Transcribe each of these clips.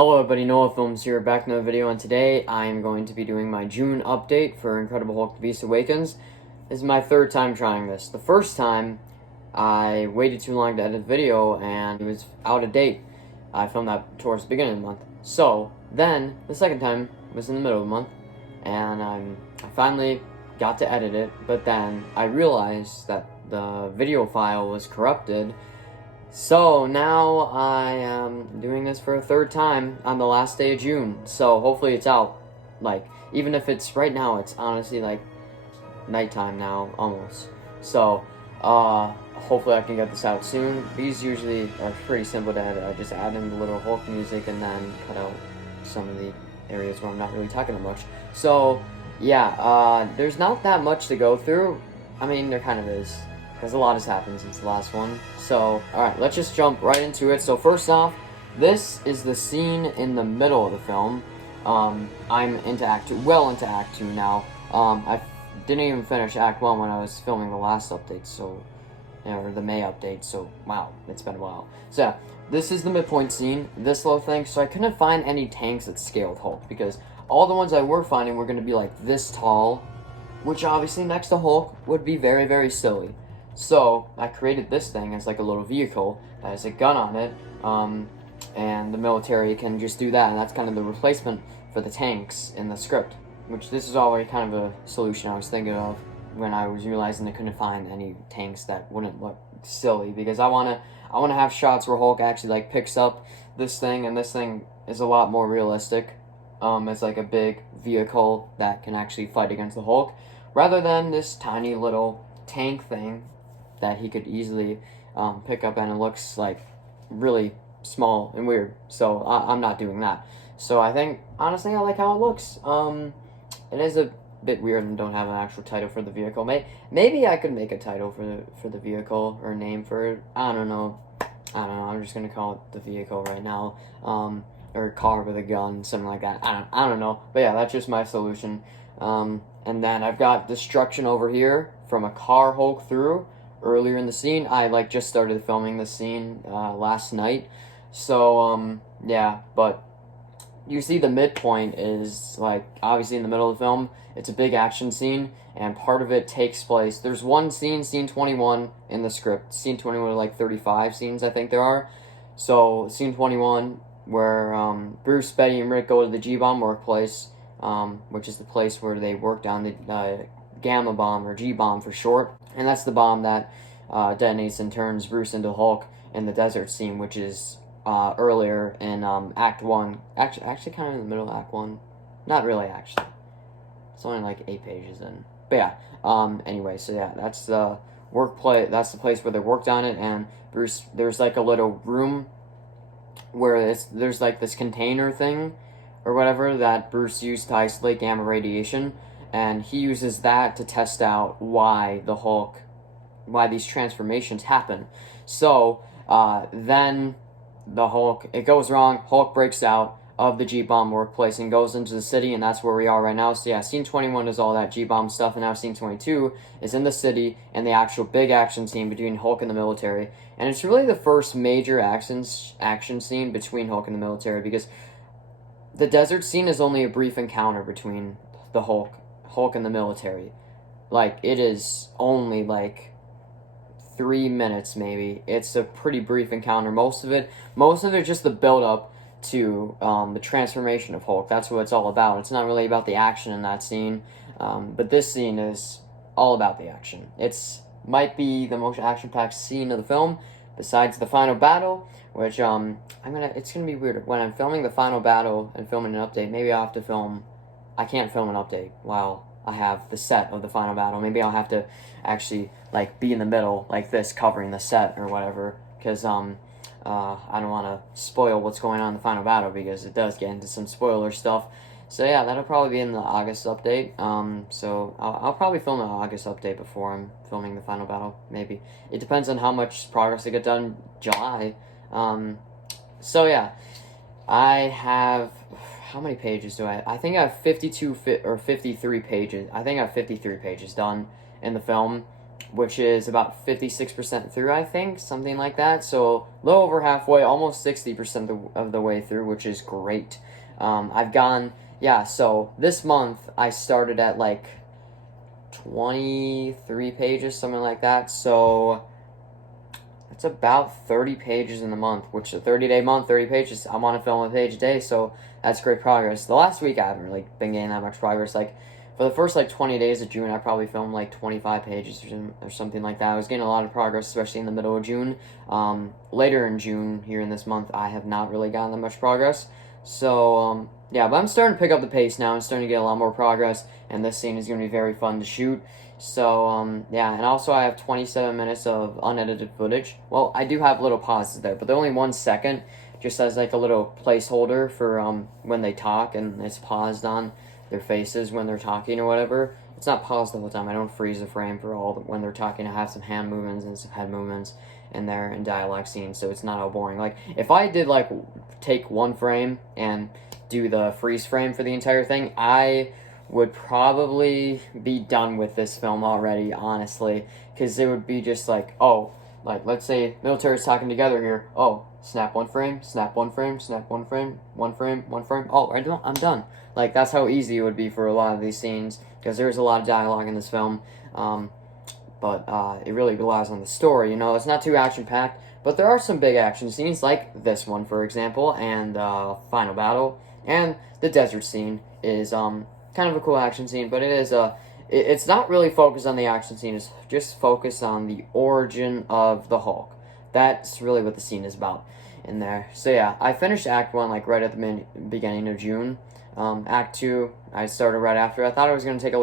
Hello everybody, Noah Films here, back in another video, and today I am going to be doing my June update for Incredible Hulk Beast Awakens. This is my third time trying this. The first time, I waited too long to edit the video, and it was out of date. I filmed that towards the beginning of the month. So, then, the second time was in the middle of the month, and I finally got to edit it, but then I realized that the video file was corrupted. So now I am doing this for a third time on the last day of June. So hopefully it's out. Like, even if it's right now, it's honestly like nighttime now, almost. So, hopefully I can get this out soon. These usually are pretty simple to edit. I just add in the little Hulk music and then cut out some of the areas where I'm not really talking that much. So, yeah, there's not that much to go through. I mean, there kind of is, because a lot has happened since the last one. So, alright, let's just jump right into it. So first off, this is the scene in the middle of the film. I'm into Act 2, well into Act 2 now. I didn't even finish Act 1 when I was filming the last update, so, or the May update, so, wow, it's been a while. So, yeah, this is the midpoint scene, this little thing, so I couldn't find any tanks that scaled Hulk, because all the ones I were finding were going to be, like, this tall, which obviously next to Hulk would be very, very silly. So, I created this thing as like a little vehicle that has a gun on it, and the military can just do that, and that's kind of the replacement for the tanks in the script, which this is already kind of a solution I was thinking of when I was realizing I couldn't find any tanks that wouldn't look silly, because I want to have shots where Hulk actually like picks up this thing, and this thing is a lot more realistic. It's like a big vehicle that can actually fight against the Hulk, rather than this tiny little tank thing that he could easily pick up, and it looks like really small and weird. So I'm not doing that. So I think, honestly, I like how it looks. It is a bit weird and don't have an actual title for the vehicle. Maybe I could make a title for the vehicle, or a name for it. I don't know. I'm just gonna call it the vehicle right now. Or car with a gun, something like that. I don't know. But yeah, that's just my solution. And then I've got destruction over here from a car Hulk through earlier in the scene. I like just started filming this scene last night. So yeah, but you see the midpoint is like obviously in the middle of the film. It's a big action scene, and part of it takes place. There's one scene, scene 21 in the script. Scene 21 are like 35 scenes, I think there are. So scene 21 where Bruce, Betty, and Rick go to the G-bomb workplace, which is the place where they worked on the Gamma bomb, or G-bomb for short, and that's the bomb that detonates and turns Bruce into Hulk in the desert scene, which is earlier in Act 1, actually kind of in the middle of Act 1, not really actually, it's only like 8 pages in, but yeah, anyway, so yeah, that's the workplace, that's the place where they worked on it, and Bruce, there's like a little room where there's like this container thing, or whatever, that Bruce used to isolate gamma radiation, and he uses that to test out why these transformations happen. So, then the Hulk, it goes wrong, Hulk breaks out of the G-bomb workplace and goes into the city, and that's where we are right now. So yeah, scene 21 is all that G-bomb stuff, and now scene 22 is in the city, and the actual big action scene between Hulk and the military. And it's really the first major action scene between Hulk and the military, because the desert scene is only a brief encounter between the Hulk and the military. Like, it is only like 3 minutes maybe. It's a pretty brief encounter. Most of it just the build up to the transformation of Hulk. That's what it's all about. It's not really about the action in that scene, but this scene is all about the action. It's might be the most action-packed scene of the film, besides the final battle, which it's gonna be weird when I'm filming the final battle and filming an update. Maybe I'll have to film. I can't film an update while I have the set of the final battle. Maybe I'll have to actually like be in the middle like this, covering the set or whatever, because I don't want to spoil what's going on in the final battle, because it does get into some spoiler stuff. So yeah, that'll probably be in the August update. So I'll probably film an August update before I'm filming the final battle. Maybe it depends on how much progress I get done in July. So yeah, I have, how many pages do I think I have 53 pages. I think I have 53 pages done in the film. which is about 56% through, I think, something like that. So a little over halfway, almost 60% of the way through, which is great. I've gone, yeah, so this month I started at like 23 pages, something like that. So it's about 30 pages in the month, which a 30-day month, 30 pages. I'm on a film a page a day, so that's great progress. The last week I haven't really been getting that much progress. Like for the first like 20 days of June, I probably filmed like 25 pages or something like that. I was getting a lot of progress, especially in the middle of June. Later in June, here in this month, I have not really gotten that much progress. So yeah, but I'm starting to pick up the pace now. I'm starting to get a lot more progress, and this scene is going to be very fun to shoot. So, yeah, and also I have 27 minutes of unedited footage. Well, I do have little pauses there, but they're only 1 second, just as like a little placeholder for when they talk, and it's paused on their faces when they're talking or whatever. It's not paused all the time. I don't freeze the frame for when they're talking. I have some hand movements and some head movements in there and dialogue scenes, so it's not all boring. Like, if I did, like, take one frame and do the freeze frame for the entire thing, I would probably be done with this film already, honestly, because it would be just like, oh, like, let's say military's talking together here, oh, snap one frame, snap one frame, snap one frame, one frame, one frame, oh, I'm done. Like, that's how easy it would be for a lot of these scenes, because there's a lot of dialogue in this film, but it really relies on the story, you know. It's not too action-packed, but there are some big action scenes, like this one, for example, and final battle, and the desert scene is kind of a cool action scene, but it's not really focused on the action scene. It's just focused on the origin of the Hulk. That's really what the scene is about in there. So yeah, I finished Act 1 like right at the beginning of June. Act 2, I started right after. I thought I was going to take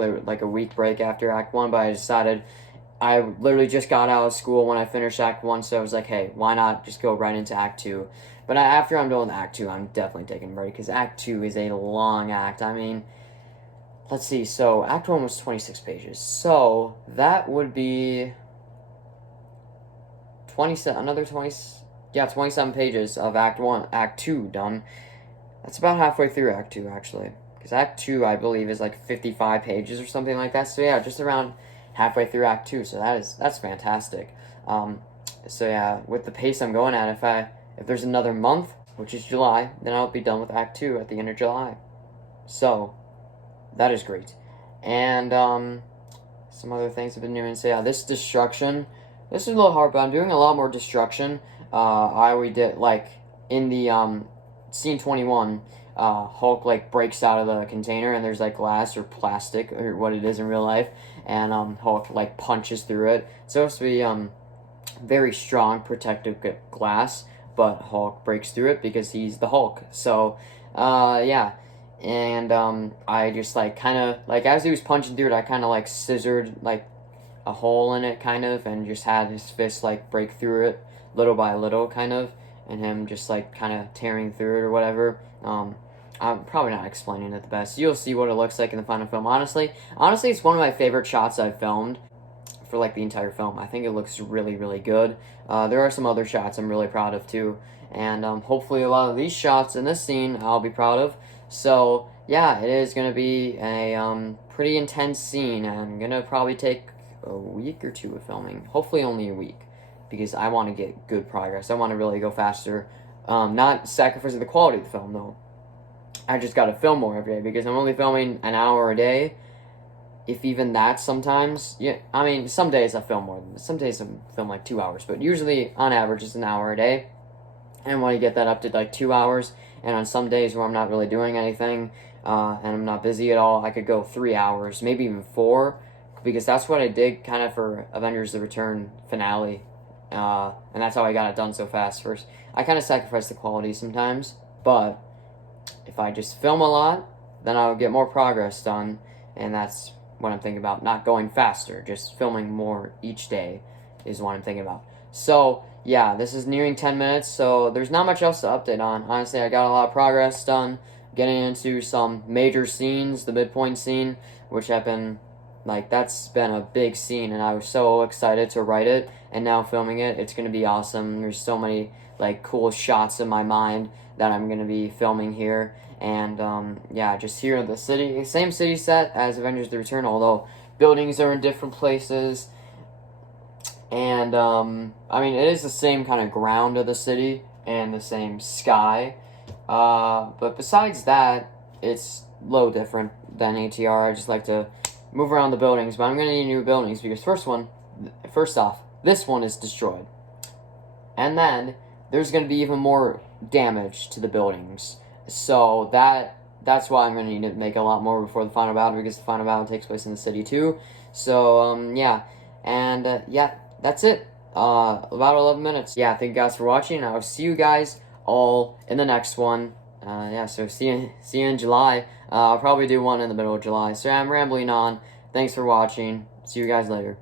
a week break after Act 1, but I decided I literally just got out of school when I finished Act 1, so I was like, hey, why not just go right into Act 2? But after I'm done with Act 2, I'm definitely taking a break, because Act 2 is a long act. I mean, let's see, so Act 1 was 26 pages. So that would be 27 pages of Act 2 done. That's about halfway through Act 2, actually. Because Act 2, I believe, is like 55 pages or something like that. So yeah, just around halfway through Act 2. So that's fantastic. So yeah, with the pace I'm going at, if there's another month, which is July, then I'll be done with Act 2 at the end of July. So that is great. And some other things I've been doing. So yeah, this destruction. This is a little hard, but I'm doing a lot more destruction. I already did, like, in the scene 21, Hulk, like, breaks out of the container, and there's, like, glass or plastic, or what it is in real life, and Hulk, like, punches through it. It's supposed to be very strong protective glass, but Hulk breaks through it because he's the Hulk. So, yeah. And I just, like, kind of, like, as he was punching through it, I kind of, like, scissored, like, a hole in it, kind of, and just had his fist, like, break through it little by little, kind of, and him just, like, kind of tearing through it or whatever. I'm probably not explaining it the best. You'll see what it looks like in the final film. Honestly, it's one of my favorite shots I've filmed for, like, the entire film. I think it looks really, really good. There are some other shots I'm really proud of, too, and hopefully a lot of these shots in this scene I'll be proud of. So, yeah, it is going to be a pretty intense scene. I'm going to probably take a week or two of filming. Hopefully only a week, because I want to get good progress. I want to really go faster. Not sacrificing the quality of the film, though. I just got to film more every day, because I'm only filming an hour a day. If even that sometimes. Yeah, I mean, some days I film more. Some days I film like 2 hours, but usually, on average, it's an hour a day. And I want to get that up to like 2 hours. And on some days where I'm not really doing anything, and I'm not busy at all, I could go 3 hours, maybe even 4, because that's what I did kind of for Avengers The Return finale, and that's how I got it done so fast. First, I kind of sacrifice the quality sometimes, but if I just film a lot, then I'll get more progress done, and that's what I'm thinking about. Not going faster, just filming more each day is what I'm thinking about. So, yeah, this is nearing 10 minutes, so there's not much else to update on. Honestly, I got a lot of progress done, getting into some major scenes, the midpoint scene, which have been, like, that's been a big scene, and I was so excited to write it, and now filming it, it's going to be awesome. There's so many, like, cool shots in my mind that I'm going to be filming here, and, yeah, just here in the city, same city set as Avengers The Return, although buildings are in different places. And, I mean, it is the same kind of ground of the city and the same sky. But besides that, it's a little different than ATR. I just like to move around the buildings, but I'm going to need new buildings because first off, this one is destroyed. And then there's going to be even more damage to the buildings. So that's why I'm going to need to make a lot more before the final battle, because the final battle takes place in the city too. So, yeah. And, yeah, that's it. About 11 minutes. Yeah, thank you guys for watching. I will see you guys all in the next one. Yeah, so see you in July. I'll probably do one in the middle of July. So I'm rambling on. Thanks for watching. See you guys later.